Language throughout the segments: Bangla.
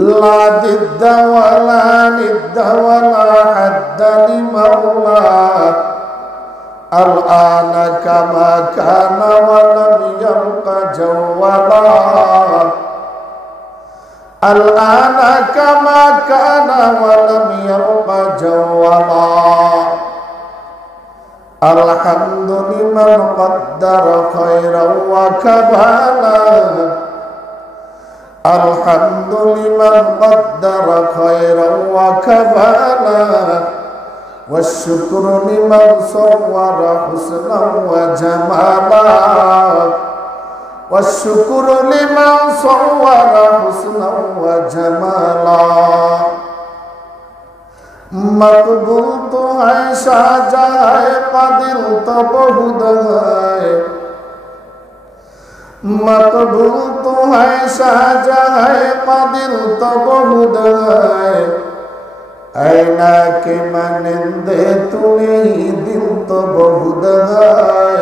لا ضد ولا ند ولا حد لمولاه الآن كما كان ولم يبق جولا الآن كما كان ولم يبق جولا الحمد لمن قدر خيرا وكبالا الحمد لمن قدر خيرا وكبالا والشكر لمن صور حسنا وجمالا والشكر لمن صور حسنا وجمالا मकबूल तो है शाहजहां कादिर तो बहुत है मकबूल तो है शाहजहां कादिर तो बहुत है ऐना के मानिंदे तुम्हें ही दिल तो बहुत है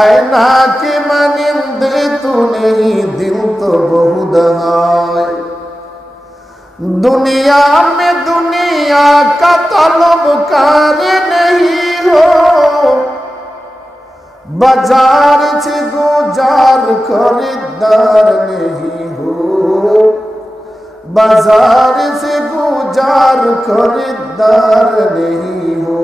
ऐना के मानिंदे तुम्हें ही दिल तो बहुत है दुनिया में दुनिया का तलबकार नहीं हो बाजार से गुजार खरीदार नहीं हो बाजार से गुजार खरीदार नहीं हो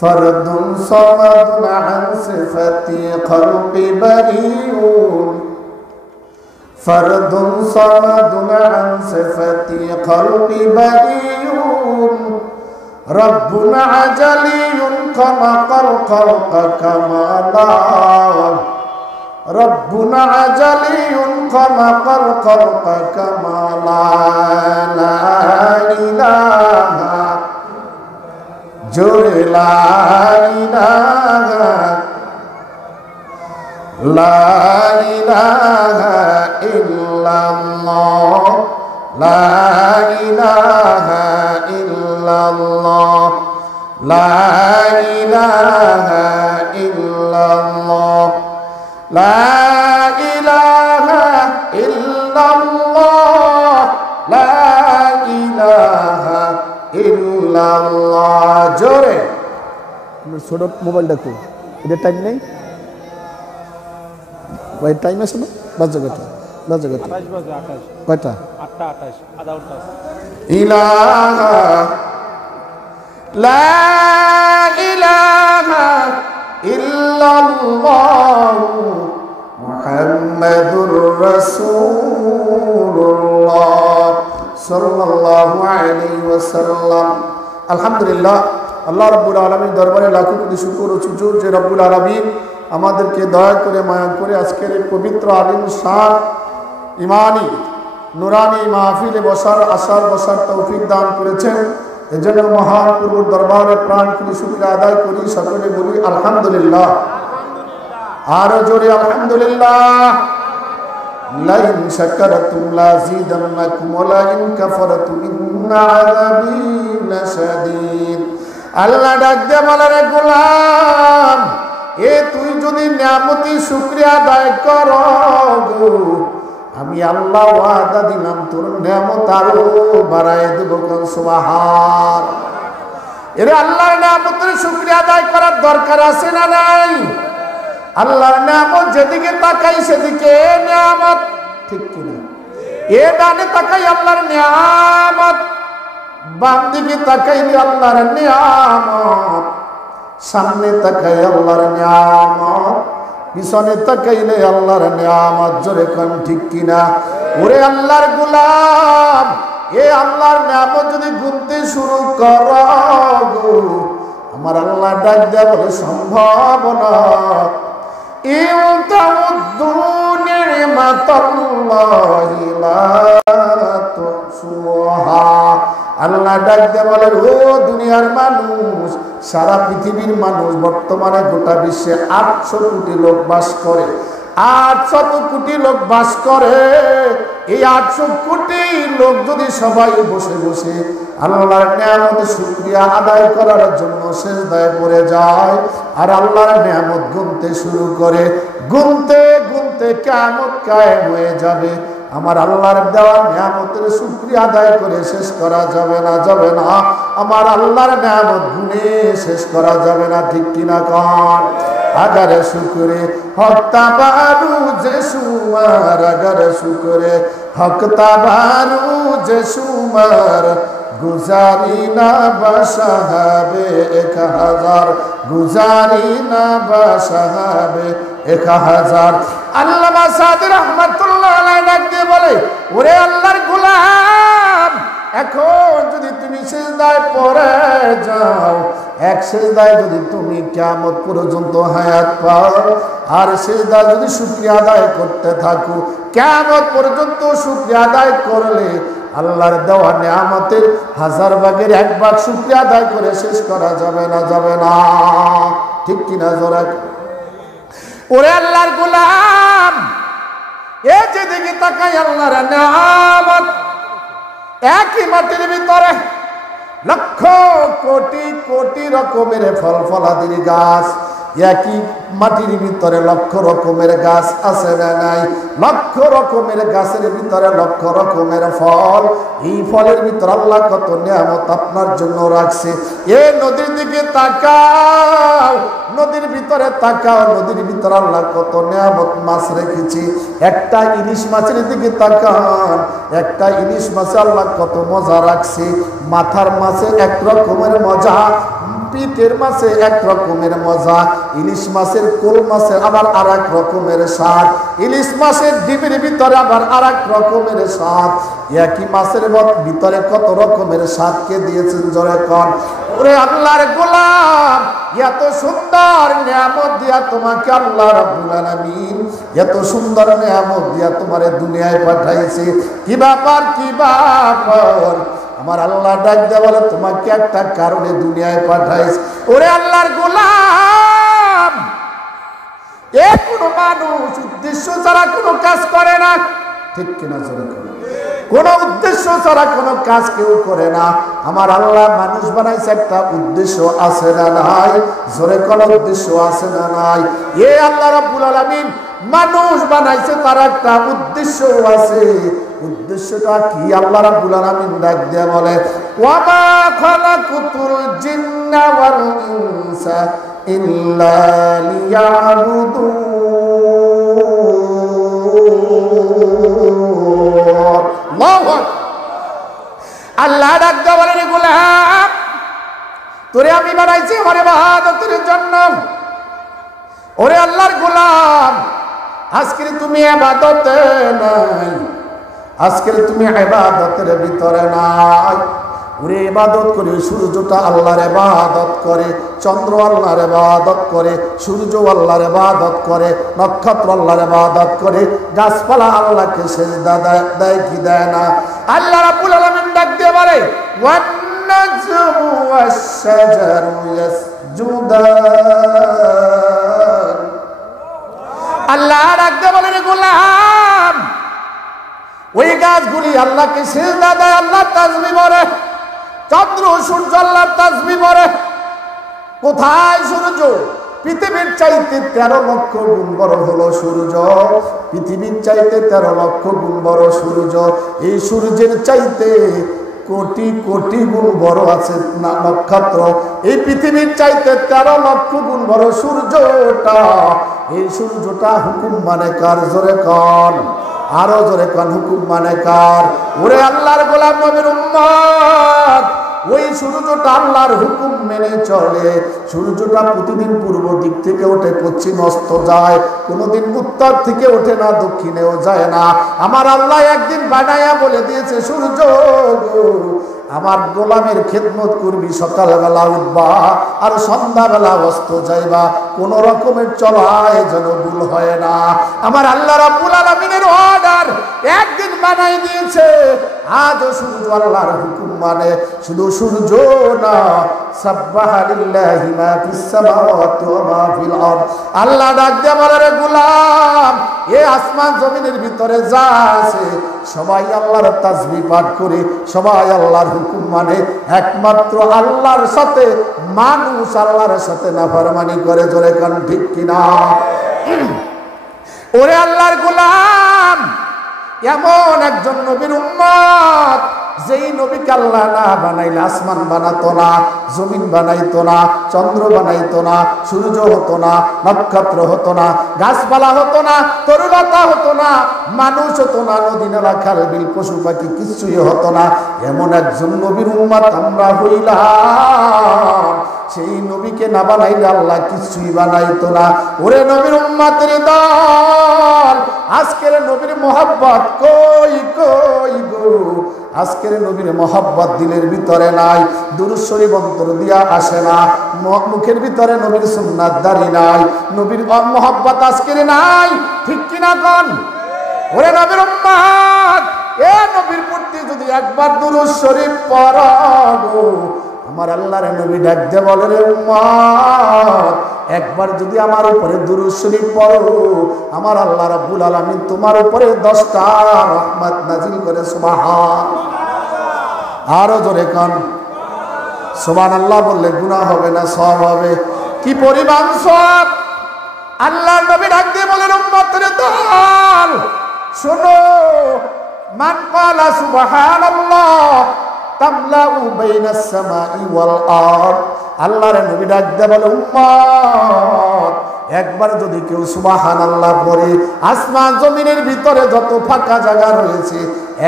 फर्दुन समदुन अन सिफती खल्क़ि बरीउन फर्दुन समदुन अन सिफती खल्क़ि बरीउन रब्बुन अजलियुन खलक़ल खल्क़ कमाला रब्बुन अजलियुन खलक़ल खल्क़ कमाला ला इलाहा जोरे ला इलाहा ला इलाहा इल्लल्लाह ला इलाहा इल्लल्लाह ला इलाहा इल्लल्लाह ला इलाहा इल्लल्लाह ला इलाहा इल्लल्लाह जोरे ছোট মোবাইল দেখো এটা টাইম নেই ভাই টাইম আছে না বাজে কত বাজে কত 28 বাজে 28 কয়টা 8টা 28 আধা ঘন্টা ইলাহা লা ইলাহা ইল্লাল্লাহ মুহাম্মাদুর রাসূলুল্লাহ সাল্লাল্লাহু আলাইহি ওয়াসাল্লাম আলহামদুলিল্লাহ আল্লাহ রাব্বুল আলামিন দরবারে লাখো কোটি শুকর ও সুজুদ যে রব্বুল আলামিন আমাদেরকে দয়া করে মায়া করে আজকের এই পবিত্র আলিম শাহ ইমানি নুরানি মাহফিলে বসার তৌফিক দান করেছেন এজন্য মহান প্রভুর দরবারে প্রাণ খুলে শুকরিয়া আদায় করি সকলে বলি আলহামদুলিল্লাহ আরো জোরে আলহামদুলিল্লাহ লাইন শাকারতুম লাযিদান্নাকুম ওয়া লাইন কাফারতুম ইন্না আযাবি লাশাদীদ আল্লাহ ডাক দে বলে গোলাম এ তুই যদি নিয়ামতি শুকরিয়া আদায় করো গো আমি আল্লাহ ওয়াদা দিলাম তোর নিয়ামত আরো বাড়ায় দেব কোন সুবহান এর আল্লাহর নিয়ামতের শুকরিয়া আদায় করার দরকার আছে না নাই আল্লাহর নিয়ামত যেদিকে তাকাই সেদিকে নিয়ামত ঠিক কি না এ ডানে তাকাই আল্লাহর নিয়ামত বাম দিকে তাকাইলে আল্লাহর নিয়ামত সামনে তাকাই আল্লাহর নিয়ামত পিছনে তাকাইলে আল্লাহর নিয়ামত জোরে কোন ঠিক কিনা ওরে আল্লাহর গোলাম এ আল্লাহর নিয়ামত যদি গুনতে শুরু করো গো আমার আল্লাহ ডাক দেয়া বলে সম্ভব না ইউতাউদ্দু নি'মাতাল্লাহি লা তুহসুহা আল্লাহ ডাক দেয়া বলে ও দুনিয়ার মানুষ সারা পৃথিবীর মানুষ বর্তমানে গোটা বিশ্বে 800 কোটি লোক বাস করে 800 কোটি লোক বাস করে এই 800 কোটি লোক যদি সবাই বসে বসে আল্লাহর নিয়ামতের শুকরিয়া আদায় করার জন্য সিজদায় পড়ে যায় আর আল্লাহর নিয়ামত গুনতে শুরু করে, গুনতে গুনতে কিয়ামত কায়েম হয়ে যাবে। আমার আল্লাহর দেওয়া নিয়ামতের শুকরিয়া আদায় করে শেষ করা যাবে না আমার আল্লাহর নিয়ামত গুনে শেষ করা যাবে না, ঠিক কিনা কন? अगर शुक्र हकता बारू जे सुमार, अगर शुक्र हकता बारू जे सुमार, गुजारी ना बसाहाबे 1000, गुजारी ना बसाहाबे 1000। আল্লামা সাদি রহমাতুল্লাহ আলাইহি ডাকতে বলে, ওরে আল্লাহর গোলাম, এখন যদি তুমি সিজদায় পড়ে যাও, এক সিজদায় যদি তুমি কিয়ামত পর্যন্ত হায়াত পাও, আর সিজদা যদি শুকরিয়া আদায় করতে থাকো, কিয়ামত পর্যন্ত শুকরিয়া আদায় করলে আল্লাহর দেওয়া নিয়ামতের 1000 ভাগের 1 ভাগ শুকরিয়া আদায় করে শেষ করা যাবে না, ঠিক কিনা জোরে? ওরে আল্লাহর গোলাম, এই যে দিকে তাকাই আল্লাহর নিয়ামত, একই মাটির ভিতরে লক্ষ কোটি কোটি রকমের ফল ফলাদির গাছ, একই মাটির ভিতরে লক্ষ রকমের গাছ আছে না নাই? লক্ষ রকমের গাছের ভিতরে লক্ষ রকমের ফল, এই ফলের ভিতরে আল্লাহ কত নিয়ামত আপনার জন্য রাখছে। এই নদীর দিকে তাকাও, নদীর ভিতরে তাকাও, নদীর ভিতরে আল্লাহ কত নিয়ামত মাছ রেখেছি। একটা ইলিশ মাছের দিকে তাকান, একটা ইলিশ মাছে আল্লাহ কত মজা রাখছে। মাথার মাছে এক রকমের মজা, পিঠের মাছে এক রকমের মজা, ইলিশ মাছের কোল মাছে আবার আর এক রকমের স্বাদ, ইলিশ মাছের ডিমের ভিতরে আবার আর এক রকমের স্বাদ। একই মাছের ভিতরে কত রকমের স্বাদকে দিয়েছেন জোরে কন? ওরে আল্লাহর গোলাম, এত সুন্দর নিয়ামত দিয়া তোমাকে আল্লাহ রাব্বুল আলামিন এত সুন্দর নিয়ামত দিয়া তোমারে দুনিয়ায় পাঠাইছে, কি ব্যাপার আমার আল্লাহ ডাক দেয়া বলে, তোমাকে একটা কারণে দুনিয়ায় পাঠাইছে। ওরে আল্লাহর গোলাম, কোনো মানুষ উদ্দেশ্য ছাড়া কোনো কাজ করে না, ঠিক কিনা জোরে করে? কোনো উদ্দেশ্য ছাড়া কোনো কাজ কেউ করে না। আমার আল্লাহ মানুষ বানাইছে, একটা উদ্দেশ্য আছে না নাই? জোরে কোনো উদ্দেশ্য আছে না নাই? এ আল্লাহ রাব্বুল আলামিন মানুষ বানাইছে, তার একটা উদ্দেশ্য আছে। উদ্দেশ্যটা কি? আল্লাহ রাব্বুল আলামিন ডাক দিয়ে বলে, ওয়া মা খালাকুতুল জিন্না ওয়াল ইনসা ইল্লা লিয়াবুদুন। আল্লাহ ডাক দিয়ে বলে, গোলাম, তোরে আমি বানাইছি আমার ইবাদতের জন্য। ওরে আল্লাহর গোলাম, আজকে তুমি ইবাদতে নাই, আজকে তুমি ইবাদতের ভিতরে নাই। ওরে ইবাদত করে, সূর্যটা আল্লাহর ইবাদত করে, চন্দ্র আল্লাহর ইবাদত করে, সূর্য আল্লাহর ইবাদত করে, নক্ষত্র আল্লাহর ইবাদত করে, গাছপালা আল্লাহকে সিজদা দেয় কি দেয় না? আল্লাহ রাব্বুল আলামিন ডাক দিয়ে বলে, ওয়ান নাজমু ওয়াশ শাজারু ইয়াসজুদান। আল্লাহ ডাক দিয়ে বলে, গোলাম, ওই গাছগুলি আল্লাহকে সিজদা দেয়, আল্লাহ তাসবিহ পড়ে, চন্দ্র সূর্য আল্লাহর তাসবিহ পড়ে। কোথায় সূর্য? পৃথিবীর চাইতে 13 লক্ষ গুণ বড় হলো সূর্য, পৃথিবীর চাইতে 13 লক্ষ গুণ বড় সূর্য। এই সূর্যের চাইতে কোটি কোটি গুণ বড় আছে না নক্ষত্র। এই পৃথিবীর চাইতে 13 লক্ষ গুণ বড় সূর্যটা। এই সূর্যটা হুকুম মানে কার? জোরে কন, আরো জোরে কন, হুকুম মানে কার? ওরে আল্লাহর গোলাম নবীর উম্মত, ওই সূর্যটা আল্লাহর হুকুম মেনে চলে। সূর্যটা প্রতিদিন পূর্ব দিক থেকে ওঠে, পশ্চিম অস্ত যায়, কোনোদিন উত্তর থেকে ওঠে না, দক্ষিণেও যায় না। আমার আল্লাহ একদিন বানায়া বলে দিয়েছে, সূর্য আমার গোলামের খেদমত করবি, সকালবেলা উঠবা আর সন্ধ্যাবেলা অস্ত যাইবা, কোন রকমের চলায় যেন ভুল হয় না। আমার আল্লাহ রাব্বুল আলামিনের অর্ডার একদিন বানাই দিয়েছে। আজও সূর্য আল্লাহর হুকুম মানে, শুধু সূর্য না, সাব্বাহা লিল্লাহি মা ফিস সামাওয়াতি ওয়া মা ফিল আরদ। আল্লাহ ডাক দিয়ে বলে, রে গোলাম, এই আসমান জমিনের ভিতরে যা আছে সবাই আল্লাহর তাসবিহ পাঠ করে, সবাই আল্লাহর হুকুম মানে। একমাত্র আল্লাহর সাথে মানুষ আল্লাহর সাথে নাফরমানি করে, জোরে কান ঠিক কিনা? ওরে আল্লাহর গোলাম, এমন একজন নবীর উম্মত যেই নবীকে আল্লাহ না বানাইলে আসমান বানাতো না, জমিন বানাইতো না, চন্দ্র বানাইতো না, সূর্য হতো না, নক্ষত্র হতো না, গাছপালা হতো না, তরুলতা হতো না, মানুষ হতো না, নদী নালা খাল বিল পশু পাখি কিছুই হতো না। এমন একজন নবীর উম্মত আমরা হইলাম, সেই নবীকে না বানাইলে আল্লাহ কিছুই বানাইতো না। ওরে নবীর উম্মতের দল, আজকের নবীর মোহাব্বত কই কই গো? আজকের নবীর মোহাব্বত দিলের ভিতরে নাই, দুরূদ শরীফ অন্তর দিয়া আসে না, মুখের ভিতরে নবীর সুন্নাত দাঁড়ি নাই, নবীর মোহাব্বত আজকের নাই, ঠিক কিনা কোন? ওরে নবীর উম্মত, এ নবীর প্রতি যদি একবার দুরূদ শরীফ পড়ো গো, আমার আল্লাহর নবী ডাক দিয়ে বলে, রে উম্মত, একবার যদি আমার উপরে দুরূদ শরীফ পড়ো, আমার আল্লাহ রাব্বুল আলামিন তোমার উপরে 10টা রহমত নাজিল করে। সুবহান, আরো জোরে কান সুবহানাল্লাহ বললে গুনাহ হবে না সওয়াব হবে? কি পরিমাণ সওয়াব! আল্লাহর নবী ডাক দিয়ে বলেন, উম্মতের দল শোনো, মান ক্বালা সুবহানাল্লাহ তামলাউ বাইনাস সামাই ওয়াল আরদ। আল্লাহর নবী ডাক দিয়ে বলে, উম্মত, একবার যদি কেউ সুবহানাল্লাহ পড়ে, আসমান জমিনের ভিতরে যত ফাঁকা জায়গা রয়েছে,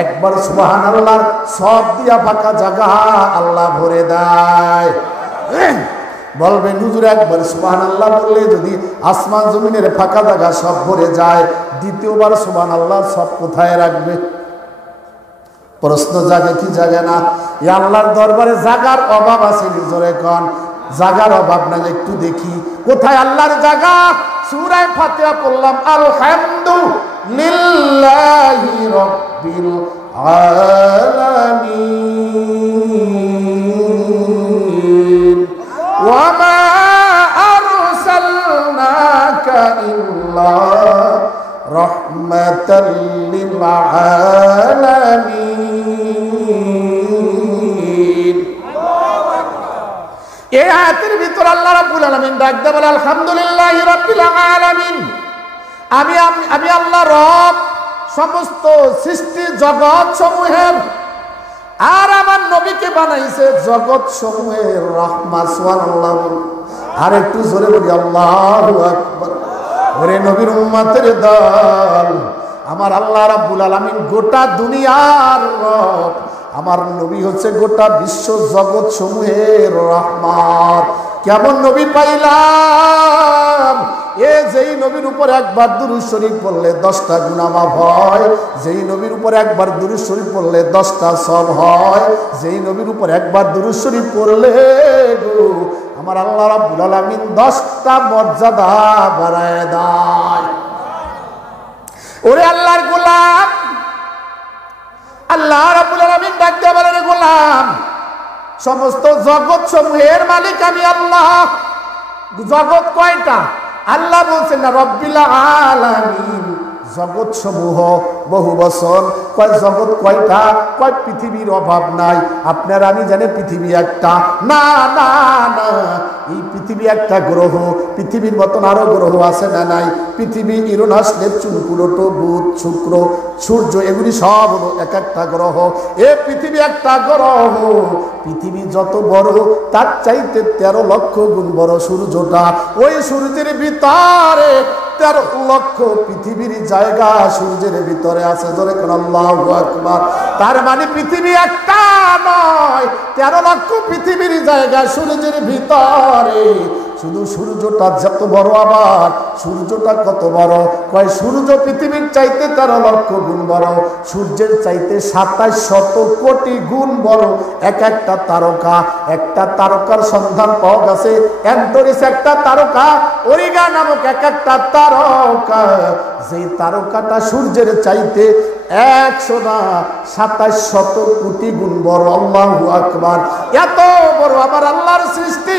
একবার সুবহানাল্লাহর সব দিয়া ফাঁকা জায়গা আল্লাহ ভরে দেয়। বলবেন হুজুর, একবার সুবহানাল্লাহ বললে যদি আসমান জমিনের ফাঁকা জায়গা সব ভরে যায়, দ্বিতীয়বার সুবহানাল্লাহ সব কোথায় রাখবে? প্রশ্ন জাগে কি জাগে না? এই আল্লাহর দরবারে জাগার অভাব আছে? নিজরে কোন জাগার অভাব নাই? একটু দেখি কোথায় আল্লাহর জায়গা। সূরা ফাতিহা পড়লাম, আলহামদুলিল্লাহি রাব্বিল আলামিন ওয়া মা আরসালনাকা ইল্লা রাহমাতাল লিল আলামিন। এই আয়াতের ভিতর আল্লাহ রাব্বুল আলামিন ডাক দিয়ে বলে, আলহামদুলিল্লাহি রাব্বিল আলামিন, আমি আল্লাহ রব সমস্ত সৃষ্টি জগৎ সমূহের, আর আমার নবীকে বানাইছে জগৎ সমূহের রহমত। সুবহানাল্লাহ। আর একটু জোরে বলি আল্লাহু আকবার। ওরে নবীর উম্মতের দল, আমার আল্লাহ রাব্বুল আলামিন গোটা দুনিয়ার রব, আমার নবী হচ্ছে গোটা বিশ্ব জগৎ সমূহের রহমত। কেমন নবী পাইলাম? এ যেই নবীর উপর একবার দুরূদ শরীফ পড়লে 10টা গুনাহ মাফ হয়, যেই নবীর উপর একবার দুরূদ শরীফ পড়লে 10টা সওয়াব হয়, যেই নবীর উপর একবার দুরূদ শরীফ পড়লে গো আমার আল্লাহ রাব্বুল আলামিন 10টা মর্যাদা বাড়ায় দেয়। ওরে আল্লাহর গোলাম, আল্লাহ রাব্বুল আলামিন ডাক দিয়ে বলেন, গোলাম, সমস্ত জগৎ সমূহের মালিক আমি আল্লাহ। জগৎ কয়টা? আল্লাহ বলছেন না রব্বিল আলামিন, জগৎ সমূহ বহু বছর। কয় জগৎ কয়টা? কয় পৃথিবীর অভাব নাই। আপনার আমি জানি পৃথিবী একটা, না না না, এই পৃথিবী একটা গ্রহ। পৃথিবীর মতন আরো গ্রহ আছে না নাই? পৃথিবী, ইউরেনাস, নেপচুন, প্লুটো, বুধ, শুক্র, সূর্য, এগুলি সব হলো এক একটা গ্রহ। এ পৃথিবী একটা গ্রহ। পৃথিবী যত বড় তার চাইতে 13 লক্ষ গুণ বড় সূর্যটা। ওই সূর্যের ভিতরে 13 লক্ষ পৃথিবীর জায়গা সূর্যের ভিতরে আছে। ধরে কোন আল্লাহু আকবার। তার মানে পৃথিবী একটা নয়, 13 লক্ষ পৃথিবীর জায়গা সূর্যের ভিতরে। শুধু সূর্যটা যত বড়, আবার সূর্যটা কত বড়? কয় সূর্য পৃথিবীর চাইতে 13 লক্ষ গুণ বড়, সূর্যের চাইতে 2700 কোটি গুণ বড় এক একটা তারকা। একটা তারকার সন্ধান পাওয়া গেছে, অ্যান্টোরিস একটা তারকা, ওরিগা নামক এক একটা তারকা, যেই তারকাটা সূর্যের চাইতে 100 না 2700 কোটি গুণ বড়। আল্লাহু আকবার। এত বড় আমার আল্লাহর সৃষ্টি।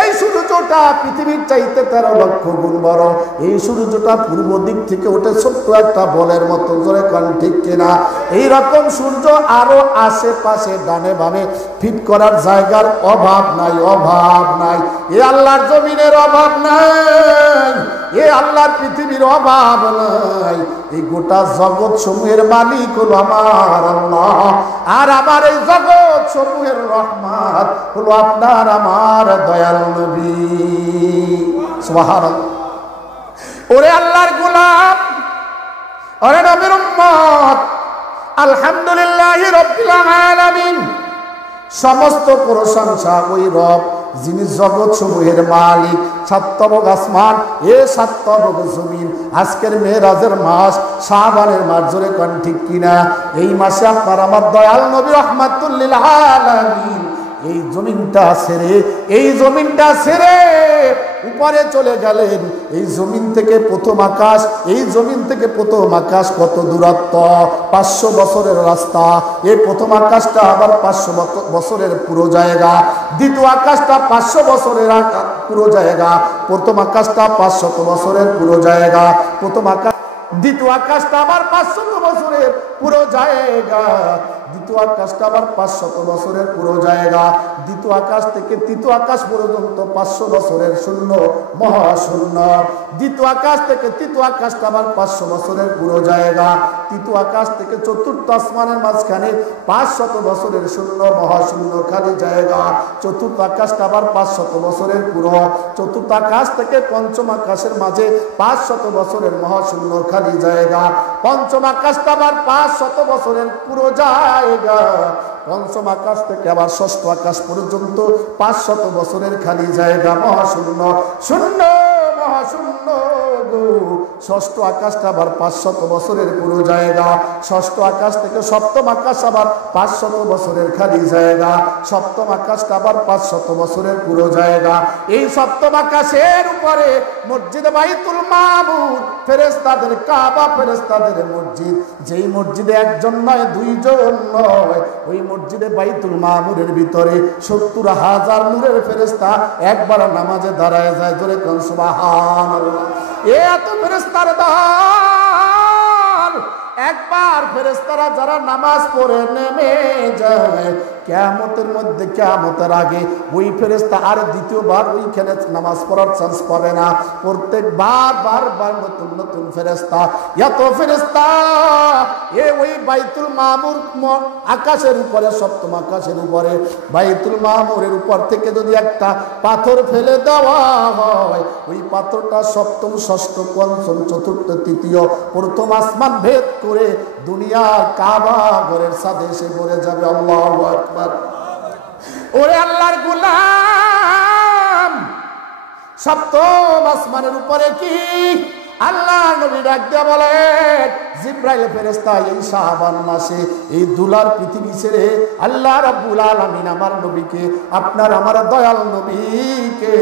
এই সূর্যটা পৃথিবীর চাইতে 13 লক্ষ গুণ বড়। এই সূর্যটা পূর্ব দিক থেকে ওঠে ছোট্ট একটা বলের মতো। জোরে কান ঠিক কিনা? এইরকম সূর্য আরো আশেপাশে ডানে বামে ফিট করার জায়গার অভাব নাই, অভাব নাই। এ আল্লাহর জমিনের অভাব নাই। এ আল্লাহর পৃথিবীর অভাব নাই, এই গোটা জগৎ সমূহের মালিক হলো আমার আল্লাহ, আর আমার এই জগৎ সমূহের রহমত হলো আপনার আমার দয়াল নবী। সুবহানাল্লাহ। ওরে আল্লাহর গোলাম, ওরে নবীর উম্মত, আলহামদুলিল্লাহি রাব্বিল আলামিন। সমস্ত প্রশংসা ওই রব যিনি জগৎ সমূহের মালিক, সাতবক আসমান, এ সাতবক জমিন। আজকের মেরাজের মাস, শাবানের মাস, জোরে কোন ঠিক কিনা? এই মাসে আপনার আমার দয়াল নবী রাহমাতুল লিল আলামিন এই জমিনটা ছেড়ে উপরে চলে গেলেন। এই জমিন থেকে প্রথম আকাশ, এই জমিন থেকে প্রথম আকাশ কত দূরত্ব? 500 বছরের রাস্তা। এই প্রথম আকাশটা আবার 500 বছরের পুরো জায়গা, দ্বিতীয় আকাশটা 500 বছরের পুরো জায়গা, প্রথম আকাশটা 500 বছরের পুরো জায়গা, প্রথম আকাশ, দ্বিতীয় আকাশটা আবার 500 বছরের পুরো জায়গা, দ্বিতীয় আকাশটা আবার 500 বছরের পুরো জায়গা, দ্বিতীয় আকাশ থেকে তৃতীয় আকাশ পর্যন্ত 500 বছরের শূন্য, মহাশূন্য, দ্বিতীয় আকাশ থেকে তৃতীয় আকাশটা আবার 500 বছরের পুরো জায়গা, তৃতীয় আকাশ থেকে চতুর্থ আসমানের মাঝখানে 500 বছরের শূন্য, মহাশূন্য, খালি জায়গা, চতুর্থ আকাশটা আবার 500 বছরের পুরো, চতুর্থ আকাশ থেকে পঞ্চম আকাশের মাঝে 500 বছরের মহাশূন্য, খালি জায়গা, পঞ্চম আকাশটা আবার 500 বছরের পুরো জায়গা, পঞ্চম আকাশ থেকে আবার ষষ্ঠ আকাশ পর্যন্ত 500 বছরের খালি জায়গা, মহাশূন্য, শূন্য, মহাশূন্য গো। ষষ্ঠ আকাশটা আবার 500 বছরের পুরো জায়গা, ষষ্ঠ আকাশ থেকে সপ্তম আকাশ আবার 500 বছরের খালি জায়গা, সপ্তম আকাশটা আবার 500 বছরের পুরো জায়গা। এই সপ্তম আকাশের উপরে মসজিদে বাইতুল মামুর, ফেরেশতাদের কাবা, ফেরেশতাদের মসজিদ, যেই মসজিদে একজন নয়, দুইজন নয়, ওই মসজিদে বাইতুল মামুরের ভিতরে 70,000 নূরের ফেরেশতা একবার নামাজে দাঁড়ায় যায়। জোরে কোন সুবহানাল্লাহ। এত ফেরেশতার দল, একবার ফেরেশতারা যারা নামাজ পড়ে নেমে যায়, কিয়ামতের মধ্যে, কিয়ামতের আগে ওই ফেরেশতা আর দ্বিতীয়বার ওইখানে নামাজ পড়ার চান্স পাবে না। প্রত্যেকবার বারবার নতুন নতুন ফেরেশতা, এত ফেরেশতা ওই বাইতুল মামুর আকাশের উপরে, সপ্তম আকাশের উপরে বাইতুল মামুরের উপর থেকে যদি একটা পাথর ফেলে দেওয়া হয়, ওই পাথরটা সপ্তম, ষষ্ঠ, পঞ্চম, চতুর্থ, তৃতীয়, প্রথম আসমান ভেদ করে দুনিয়ার কাবা ঘরের সাথে এসে পড়ে যাবে। আল্লাহু আকবার। ওরে আল্লাহর গোলাম, সপ্তম আসমানের উপরে কি আল্লাহ নবী ডাক দিয়ে বলেন, জিবরাইল ফেরেশতা এই শাবান মাসে এই দুলার পৃথিবী ছেড়ে আল্লাহ রাব্বুল আলামিন আমার নবীকে, আপনার আমার দয়াল নবীকে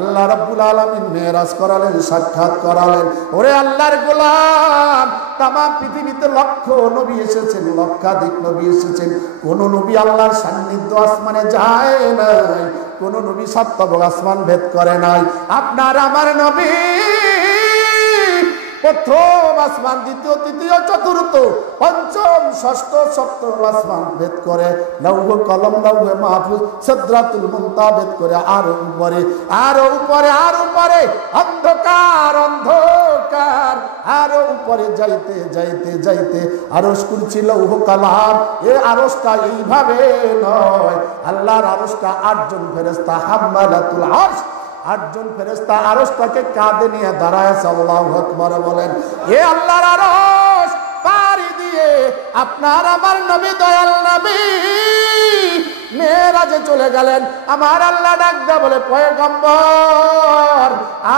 আল্লাহ রাব্বুল আলামিন মেরাজ করালেন, সাক্ষাৎ করালেন। ওরে আল্লাহর গোলাম, তামাম পৃথিবীতে লক্ষ নবী এসেছেন, লক্ষাধিক নবী এসেছেন, কোন নবী আল্লাহর সান্নিধ্য আসমানে যায় নাই, কোন নবী সাতবক আসমান ভেদ করে নাই। আপনার আমার নবী প্রথম আসমান, দ্বিতীয়, তৃতীয়, চতুর্থ, পঞ্চম, ষষ্ঠ, সপ্তম আসমান ভেদ করে, লৌহ কলম, লৌহে মাহফুজ, সিদরাতুল মুনতাহা ভেদ করে আরো উপরে, আরো উপরে, আরো উপরে, অন্ধকার, অন্ধকার, আরো উপরে যাইতে যাইতে যাইতে আরশ, কুরসি, লৌহ, কালাম। এই আরশটা এইভাবে নয়, আল্লাহর আরশটা 8 জন ফেরেশতা, হাম্মালাতুল আরশ, 8 জন ফেরেশতা আরশটাকে কাঁধে নিয়ে দাঁড়ায় আছে। আল্লাহু আকবার বলেন। এ আল্লাহর আরশ পাড়ি দিয়ে আপনার আমার নবী, দয়াল নবী মেরাজে চলে গেলেন। আমার আল্লাহ ডাক দেয়া বলে, পয়গম্বর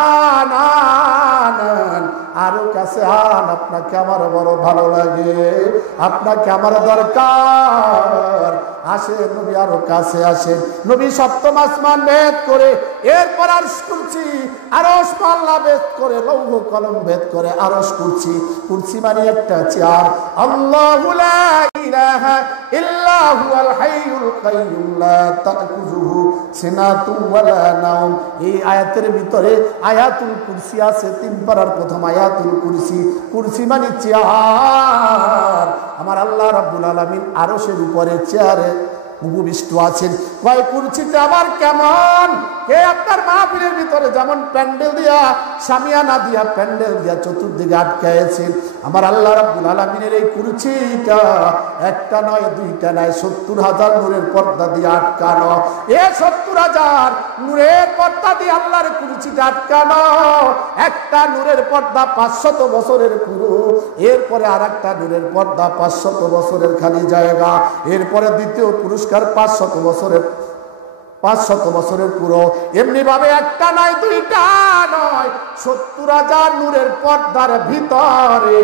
আন আন আন, আরো কাছে আন, আপনাকে আমার বড় ভালো লাগে, আপনাকে আমার দরকার। আসে নবী, আরো কাছে আসেন। নবী সপ্তম আসমান ভেদ করে, এরপর আরশ, কুরসি, আরশ পাল্লা ভেদ করে, লৌহ কলম ভেদ করে আরশ, কুরসি। কুরসি মানে একটা চেয়ার। আল্লাহু লা ইলাহা ইল্লা হুয়াল হাইয়ুল কাইয়ুম লা তাকুযুহু সিনাতুন ওয়ালা নাওম। এই আয়াতের ভিতরে আয়াতুল কুরসি আছে, 3 পারার প্রথম আয়াতুল কুরসি। কুরসি মানে চেয়ার। আমার আল্লাহ রাব্বুল আলামিন আরশের উপরে চেয়ারে উপবিষ্ট আছেন। কয় কুরসিটা আবার কেমন? কে আপনার মাহফিলের ভিতরে যেমন প্যান্ডেল দিয়া সামিয়ানা দিয়া প্যান্ডেল দিয়া চতুর্দিকে আটকায়েছেন, আমার আল্লাহ রাব্বুল আলামিনের এই কুরসিটা একটা নয় দুইটা নয় ৭০,০০০ নূরের পর্দা দিয়ে আটকানো। এ ৭০,০০০ নূরের পর্দা দিয়ে আল্লাহর কুরসিটা আটকানো। একটা নূরের পর্দা ৫০০ বছরের পুরো, এরপরে আর একটা নূরের পর্দা ৫০০ বছরের খালি জায়গা, এরপরে দ্বিতীয় পুরস্কার ৫০০ বছরের পুরো। এমনি ভাবে একটা নয় দুইটা নয় ৭০,০০০ নূরের পর্দার ভিতরে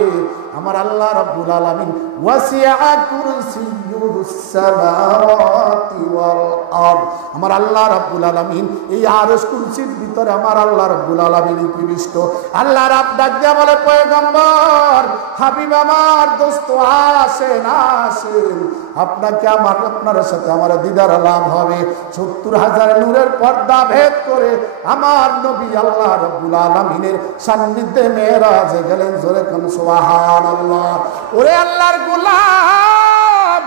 আমার আল্লাহ রাব্বুল আলামিন ওয়াসিআ কুরসিয়্যুহুস সামাওয়াতি ওয়াল আরদ, আমার আল্লাহ রাব্বুল আলামিন এই আরশ কুরসির ভিতরে আমার আল্লাহ রাব্বুল আলামিন উপবিষ্ট। আল্লাহ রাব ডাক দিয়া বলে, পয়গম্বর হাবিব আমার দোস্ত আসেন আসেন, আপনাকে আপনার সাথে আমার দিদার লাভ হবে। ৭০,০০০ নূরের পর্দা ভেদ করে আমার নবী আল্লাহ রাব্বুল আলামিনের সান্নিধ্যে মেরাজে গেলেন। জোরে কোন সুবহানাল্লাহ। ওরে আল্লাহর গোলাম,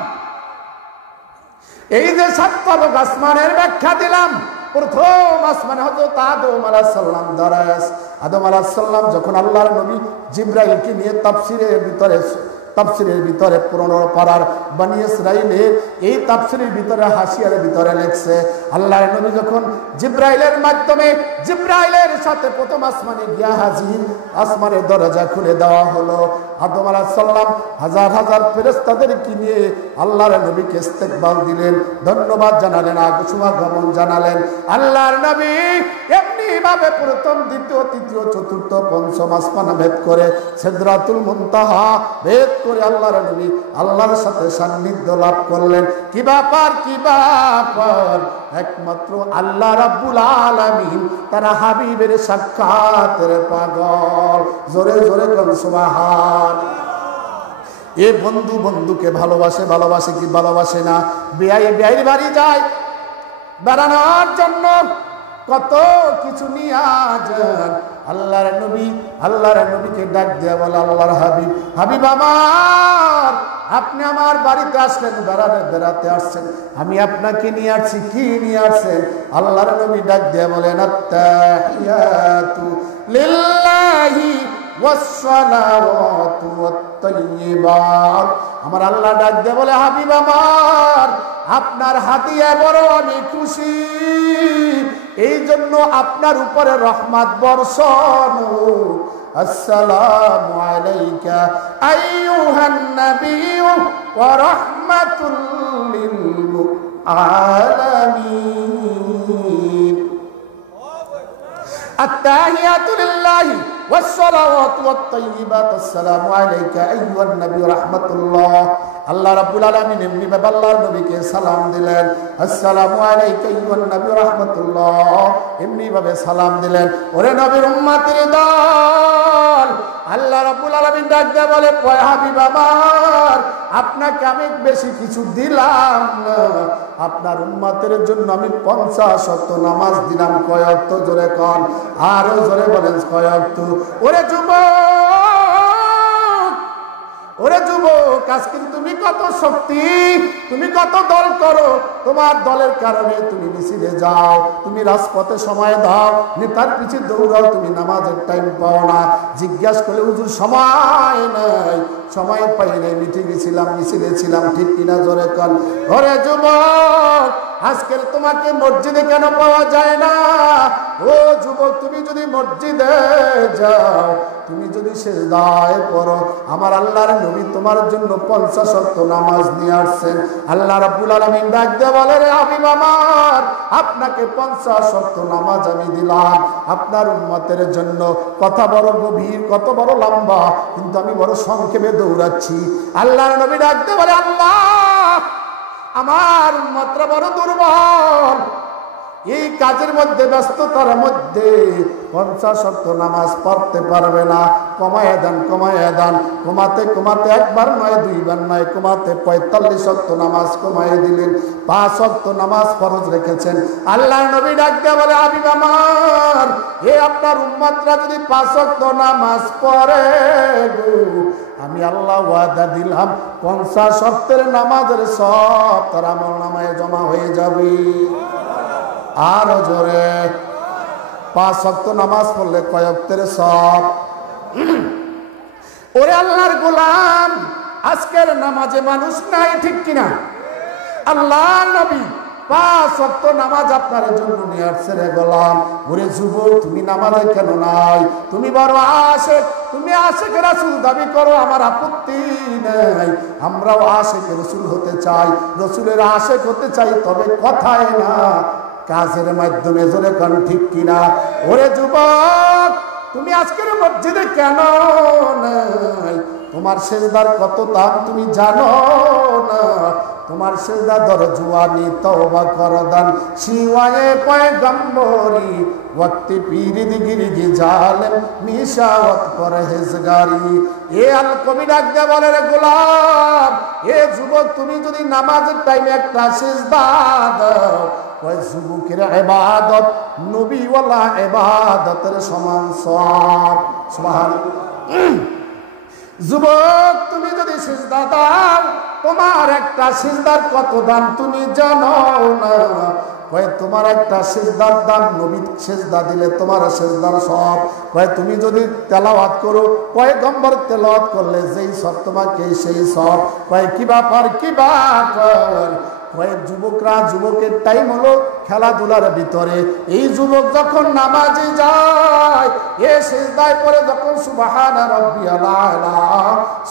এই যে ৭ তবক আসমানের ব্যাখ্যা দিলাম, প্রথম আসমানে হযরত আদম আলাইহিস সালাম দাঁড়ায় আছে। আদম আলাইহিস সালাম যখন আল্লাহর নবী জিবরাইলকে নিয়ে তাফসীরের ভিতরে ১৫ পারার বনী ইসরাইলের এই তাফসীরের ভিতরে হাসিয়ার ভিতরে লেখছে, আল্লাহর নবী যখন জিবরাইলের মাধ্যমে জিবরাইলের সাথে প্রথম আসমানে গিয়া হাজির, আসমানের দরজা খুলে দেওয়া হলো। আদম আলাইহিস সালাম হাজার হাজার ফেরেশতাদেরকে নিয়ে আল্লাহর নবীকে ইস্তেকবাল দিলেন, ধন্যবাদ জানালেন, শুভাগমন জানালেন। আল্লাহর নবী এমনি ভাবে প্রথম দ্বিতীয় তৃতীয় চতুর্থ পঞ্চম আসমান ভেদ করে সিদরাতুল মুনতাহা ভেদ করে আল্লাহর নবী আল্লাহর সাথে সান্নিধ্য লাভ করলেন। কি ব্যাপার একমাত্র আল্লাহ রাব্বুল আলামিন তারা হাবিবের সাক্ষাতের পাগল। জোরে জোরে কোন সুবহানাল্লাহ। এ বন্ধু বন্ধুকে ভালোবাসে কি ভালোবাসে না? বেয়াইয়ের বাড়ি যায় বেড়ানোর জন্য, কত কিছু নিয়ে যান। আল্লাহর নবীকে ডাক দেয়া বলে, আল্লাহর হাবিব আমার, আপনি আমার বাড়িতে আসলেন, বেড়াতে আসছেন, আমি আপনাকে নিয়ে আসছি। কি নিয়ে আসছেন? আল্লাহর নবী ডাক দেয়া বলেন, আত্তাহিয়াতু লিল্লাহি ওয়াসসালাওয়াতু ওয়াত-তাইয়্যিবাত। আমার আল্লাহ ডাক দেয়া বলে, হাবিব আমার, আপনার হাদিয়া বড় আমি খুশি, এই জন্য আপনার উপরে রহমত বর্ষণ। আসসালামু আলাইকা আইয়ুহান নাবিয়্যু ওয়া রাহমাতুল লিল আলামিন। আত্তাহিয়াতু লিল্লাহি ওয়াসসালাওয়াতু ওয়াত-তাইয়্যিবাত। আসসালামু আলাইকা আইয়ুহান নাবিয়্যু রাহমাতুল্লাহ। আল্লাহ রাব্বুল আলামিন এমনি ভাবে আল্লাহর নবীকে সালাম দিলেন, আসসালামু আলাইকা আইয়ুহান নাবিয়্যু রাহমাতুল্লাহ, এমনি ভাবে সালাম দিলেন। ওরে নবীর উম্মতের দল, আল্লাহ রাব্বুল আলামিন ডাক দিয়ে বলে, হাবিব আমার, আপনাকে আমি বেশি কিছু দিলাম না, আপনার উম্মতের জন্য আমি ৫০ ওয়াক্ত নামাজ দিলাম। কয় ওয়াক্ত? জোরে কন, আরো জোরে বলেন, কয় ওয়াক্ত? ওরে যুবক, আজকে তুমি কত শক্তি, তুমি কত দল করো, তোমার দলের কারণে তুমি মিছিলে যাও, তুমি রাজপথে সময় দাও, নেতার পিছে দৌড়াও, তুমি নামাজের টাইম পাও না। জিজ্ঞাসা করলে হুজুর সময় নাই, সময় পাই নাই, মিছিলে ছিলাম, ঠিক কিনা? জোরে কন। ওরে যুবক, আজকাল তোমাকে মসজিদে কেন পাওয়া যায় না? ও যুবক, তুমি যদি মসজিদে যাও, তুমি যদি সিজদায় পড়ো, আমার আল্লাহর নবী তোমার জন্য ৫০ ওয়াক্ত নামাজ নিয়ে আসছেন। আল্লাহ রাব্বুল আলামিন ডাক দিয়ে বলে, রে হাবিব আমার, আপনাকে ৫০ ওয়াক্ত নামাজ আমি দিলাম আপনার উম্মতের জন্য। কথা বড় গভীর, কত বড় লম্বা, কিন্তু আমি বড় সংক্ষেপে দৌড়াচ্ছি। আল্লাহর নবী ডাক দিয়ে বলে, আল্লাহ, আমার উম্মতরা বড় দুর্বল, এই কাজের মধ্যে, ব্যস্ততার মধ্যে ৫০ ওয়াক্ত নামাজ পড়তে পারবে না, কমায় দেন। কমাতে একবার নয়, দুইবার নয়, কমাতে ৪৫ ওয়াক্ত নামাজ কমায় দিলেন। ৫ ওয়াক্ত নামাজ ফরজ রেখেছেন। আল্লাহ নবী ডাক দিয়ে বলে, হাবিব আমার, এ আপনার উম্মতরা যদি ৫ ওয়াক্ত নামাজ পড়ে গো, আমি আল্লাহ ওয়াদা দিলাম 50 ওয়াক্তের নামাজের সব তার আমলনামায় জমা হয়ে যাবে। আর জোরে 5 ওয়াক্ত নামাজ পড়লে কয় ওয়াক্তের সব? ওরে আল্লাহর গোলাম, আজকের নামাজে মানুষ নাই, ঠিক কিনা? আল্লাহর নবী 5 ওয়াক্ত নামাজ আপনার জন্য নিয়ে আসছে রে গোলাম। ওরে যুবক, তুমি নামাজে কেন নাই? তুমি বড় আশিক, তুমি আশিক রাসূল দাবি করো, আমার আপত্তি নাই। আমরাও আশিক রাসূল হতে চাই, রাসূলের আশিক হতে চাই, তবে কথায় না কাজের মাধ্যমে। জোরে কোন ঠিক কিনা? ওরে যুবক, তুমি আজকের মসজিদে কেন নাই? তোমার সেজদার কত দাম তুমি জানো না? তোমার সেজদা দর জুয়ানি তওবা করদান শিওয়ায়ে পয়গম্বরি ওয়াক্তি পীরি দিগিরি জালেম মিশাওয়াত পরহেজগারি। এ আল কবি ডাক দে বলে রে গোলাম, এ যুবক, তুমি যদি নামাজের টাইমে একটা সেজদা দাও, ওই যুবকের ইবাদত নবীওয়ালা ইবাদতের সমান সওয়াব। সুবহানাল্লাহ। যুবক, তুমি যদি সিজদা দাও, তোমার একটা সিজদার কত দাম তুমি জানো না? কয় তোমার একটা সিজদার দাম, নবী সিজদা দিলে তোমার সিজদার সব। কয় তুমি যদি তেলাওয়াত করো, পয়গম্বর তেলাওয়াত করলে যেই সব তোমাকে সেই সব। কয় কি ব্যাপার, কি ব্যাপার? কয়েক যুবকরা, যুবকের টাইম হলো খেলাধুলার ভিতরে। এই যুবক যখন নামাজে যায়, এ সিজদায় পড়ে যখন সুবহানা রাব্বিয়াল আলা,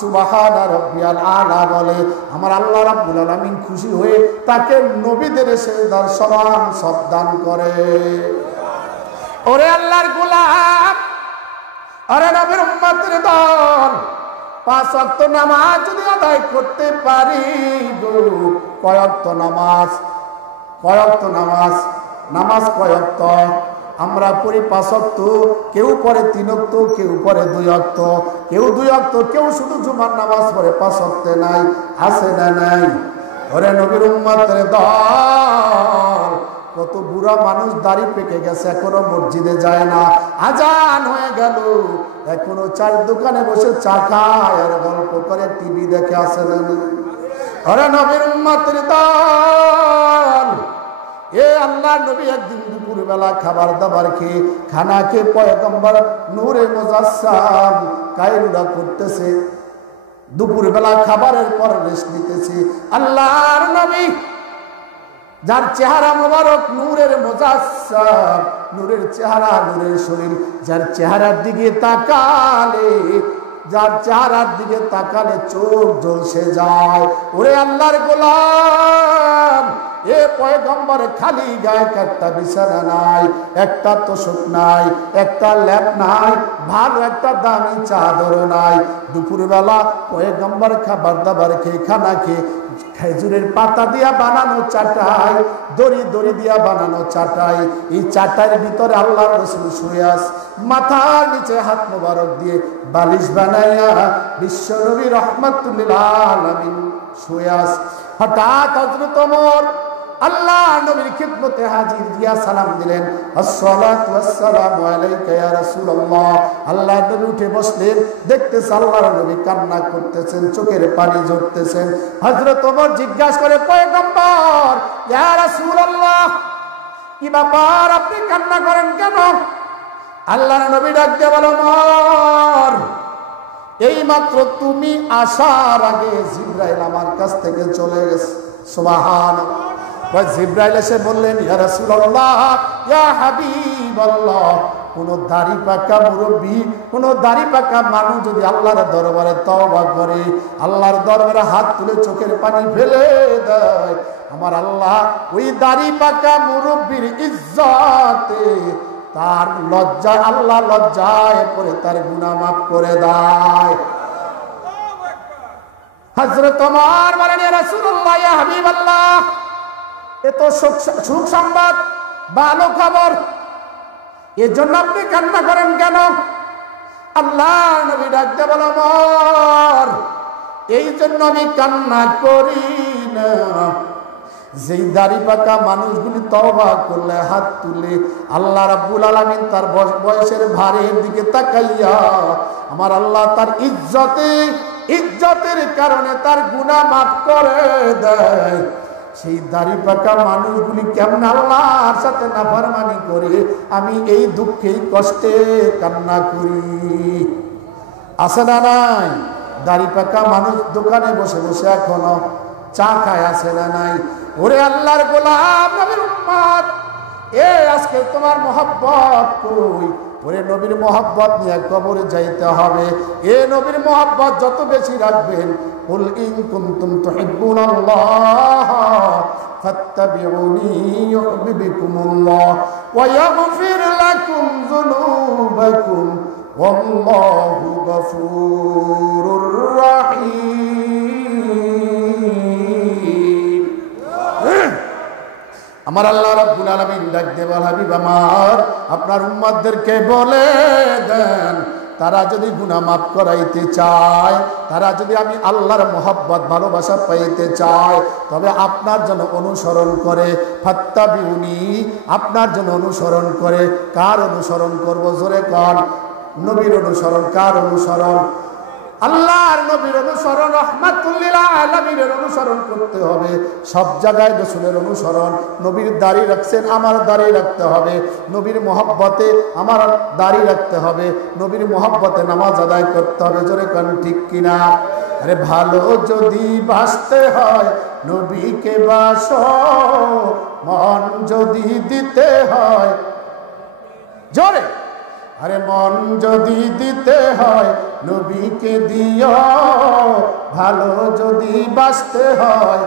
সুবহানা রাব্বিয়াল আলা বলে, আমার আল্লাহ রাব্বুল আলামিন খুশি হয়ে তাকে নবীদের সিজদার সমান সব দান করে। ওরে আল্লাহর গোলাম, আরে নবীর উম্মতের দল, 5 ওয়াক্ত নামাজ যদি আদায় করতে পারি গো, কয় ওয়াক্ত নামাজ? কয় ওয়াক্ত নামাজ? নামাজ কয় ওয়াক্ত? আমরা পড়ি 5 ওয়াক্ত, কেউ পড়ে 3 ওয়াক্ত, কেউ পড়ে 2 ওয়াক্ত, কেউ 2 ওয়াক্ত, কেউ শুধু জুমার নামাজ পড়ে 5 ওয়াক্তে নাই। আছে না নাই? ওরে নবীর উম্মতের দল, কত বুড়া মানুষ দাড়ি পেকে গেছে, এখনো মসজিদে যায় না। আজান হয়ে গেল, এখনো চার দোকানে বসে চা খায় আর গল্প করে টিভি দেখে। আসে না? আরে নবীর উম্মতের দল, এ আল্লাহ নবী একদিন দুপুর বেলা খাবার দাবার খেয়ে, খানা খেয়ে পয়গম্বর নূরে মুজাসসাম কায়রুরা করতেছে। দুপুর বেলা খাবারের পর রেস্ট নিতেছে। আল্লাহর নবী, যার চেহারা মোবারক নূরের মুজাসসাম, নূরের চেহারা, নূরের শরীর, যার চেহারার দিকে তাকালে, যার চেহারার দিকে তাকালে চোখ জ্বলসে যায়। ওরে আল্লাহর গোলাম, এ পয়গম্বর খালি গায়ে একটা বিছানা নাই, একটা তোষক নাই, একটা ল্যাপ নাই, ভালো একটা দামি চাদর নাই। দুপুরবেলা পয়গম্বর খাবার দাবার খেয়ে, খানা খেয়ে, খেজুরের পাতা দিয়া বানানো চাটাই, দড়ি দড়ি দিয়া বানানো চাটাই, এই চাটাইয়ের ভিতরে আল্লাহর রাসূল শুয়ে আছে। মাথার নিচে হাত মোবারক দিয়ে বালিশ বানাইয়া বিশ্ব নবী রাহমাতুল লিল আলামিন শুয়ে আছে। হঠাৎ হযরত ওমর আল্লাহ নবীর খিদমতে হাজির দিয়া সালাম দিলেন, আসসালাতু ওয়াসসালামু আলাইকা ইয়া রাসূলুল্লাহ। আল্লাহ নবী উঠে বসলেন, দেখতেছে আল্লাহর নবী কান্না করতেছেন, চোখের পানি ঝরতেছেন। হযরত ওমর জিজ্ঞাসা করে, পয়গম্বর, ইয়া রাসূলুল্লাহ, কি ব্যাপার, আপনি কান্না করেন কেন? আল্লাহর নবী ডাক দিয়ে বলে, ওমর, এই মাত্র তুমি আসার আগে জিবরাইল আমার কাছ থেকে চলে গেছে। সুবহানাল্লাহ। জিবরাইল এসে বললেন, ইয়া রাসূলুল্লাহ, ইয়া হাবিবাল্লাহ, কোন দাড়ি পাকা মুরব্বী, কোন দাড়ি পাকা মানুষ যদি আল্লাহর দরবারে তওবা করে, আল্লাহর দরবারে হাত তুলে চোখের পানি ফেলে দেয়, আমার আল্লাহ ওই দাড়ি পাকা মুরব্বীর ইজ্জতে, তার লজ্জায়, আল্লাহ লজ্জায় পড়ে তার গুনাহ মাফ করে দেয়। হযরত ওমর বলেন, ইয়া রাসূলুল্লাহ, ইয়া হাবিবাল্লাহ, এ তো সুখ সংবাদ, ভালো খবর, এর জন্য আপনি কান্না করেন কেন? আল্লাহ নবী ডাক দিয়ে বলে, ওমর, এই জন্য আমি কান্না করি না, যেই দাড়ি পাকা মানুষগুলি তওবা করলে হাত তুলে, আল্লাহ রাব্বুল আলামিন তার বয়সের ভারের দিকে তাকাইয়া আমার আল্লাহ তার ইজ্জতে ইজ্জতের কারণে তার গুনাহ মাফ করে দেয়, সেই দাড়ি পাকা মানুষগুলি কেমন আল্লাহর সাথে নাফরমানি করে আমি এই দুঃখে কষ্টে কান্না করি। আছে না নাই? দাড়ি পাকা মানুষ দোকানে বসে বসে এখনো চা খায়, আছে না নাই? ওরে আল্লাহর গোলাম, নবীর উম্মত, এ আজকে তোমার মহব্বত কই? ওরে নবীর মহব্বত নিয়ে কবরে যাইতে হবে। এ নবীর মহব্বত যত বেশি রাখবেন, কুল ইন কুনতুম তুহিব্বুনাল্লাহ ফাত্তাবিউনি ইউহিব্বুকুমুল্লাহ ওয়া ইয়াগফির লাকুম যুনুবাকুম ওয়াল্লাহু গফুরুর রাহিম। আমার আল্লাহ রাব্বুল আলামিন ডাক দিয়ে বলেন, হাবিব আমার, আপনার উম্মতদেরকে বলে দেন, তারা যদি গুনাহ মাফ করাইতে চায়, তারা যদি আমি আল্লাহর মহব্বত ভালোবাসা পাইতে চায়, তবে আপনার জন্য অনুসরণ করে, ফাত্তাবিউনি, আপনার জন্য অনুসরণ করে। কার অনুসরণ করব? জোরে কর। নবীর অনুসরণ। কার অনুসরণ? আল্লাহর নবীর অনুসরণ, রাহমাতুল লিল আলামিনের অনুসরণ করতে হবে। সব জায়গায় রাসূলের অনুসরণ। নবীর দাড়ি রাখছেন, আমার দাড়ি রাখতে হবে। নবীর মহব্বতে আমার দাড়ি রাখতে হবে। নবীর মহব্বতে নামাজ আদায় করতে হবে। জোরে কোন ঠিক কিনা? আরে ভালো যদি বাসতে হয় নবীকে বাসো, মন যদি দিতে হয়, জোরে, আরে মন যদি দিতে হয় নবীকে দিও, ভালো যদি বাসতে হয়।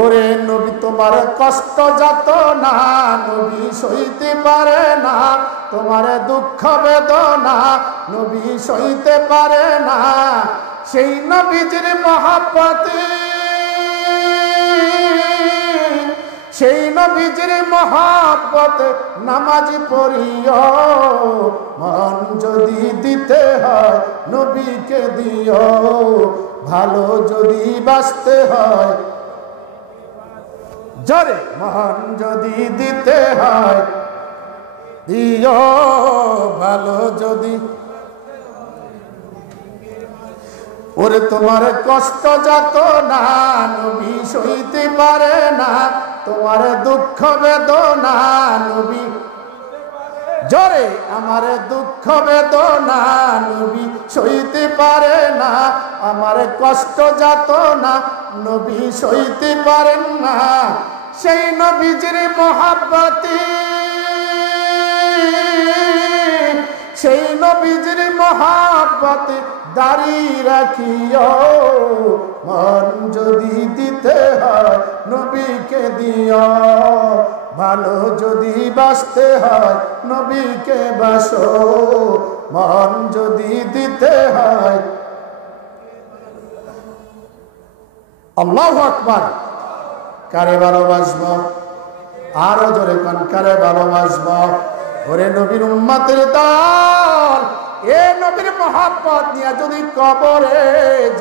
ওরে নবী তোমার কষ্ট যত না নবী সইতে পারে না, তোমার দুঃখ বেদনা নবী সইতে পারে না। সেই নবীজির মহব্বতে, সেই নবীজির মহব্বতে নামাজি পড়িও, মন যদি দিতে হয় নবীকে দিও, ভালো যদি বাসতে হয়, জোরে, মন যদি দিতে হয় দিও, ভালো যদি। ওরে তোমার কষ্ট যত না নবী সইতে পারে না, তোমার দুঃখ বেদনা নবী, জোরে, আমার দুঃখ বেদনা নবী সইতে পারে না, আমার কষ্ট যত না নবী সইতে পারেন না। সেই নবীজির মহব্বতে, সেই নবীজির মহব্বতে দাড়ি রাখিও, মন যদি দিতে হয় নবীকে দিও, ভালো যদি বাসতে হয় নবীকে বাসো, মন যদি দিতে হয়। আল্লাহু আকবার। কারে ভালোবাসবো? আরো জোরে কোন, কারে ভালোবাসবো? ওরে নবীর উম্মতের দল, এ নবীর মহব্বত নিয়ে যদি কবরে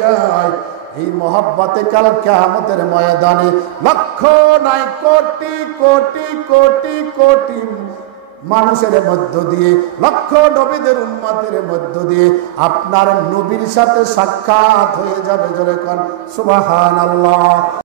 যায়, এই মহব্বতে কাল কিয়ামতের ময়দানে লক্ষ নাই কোটি কোটি কোটি কোটি মানুষের মধ্য দিয়ে, লক্ষ নবীদের উম্মতের মধ্য দিয়ে আপনার নবীর সাথে সাক্ষাৎ হয়ে যাবে। জোরে কোন সুবহানাল্লাহ।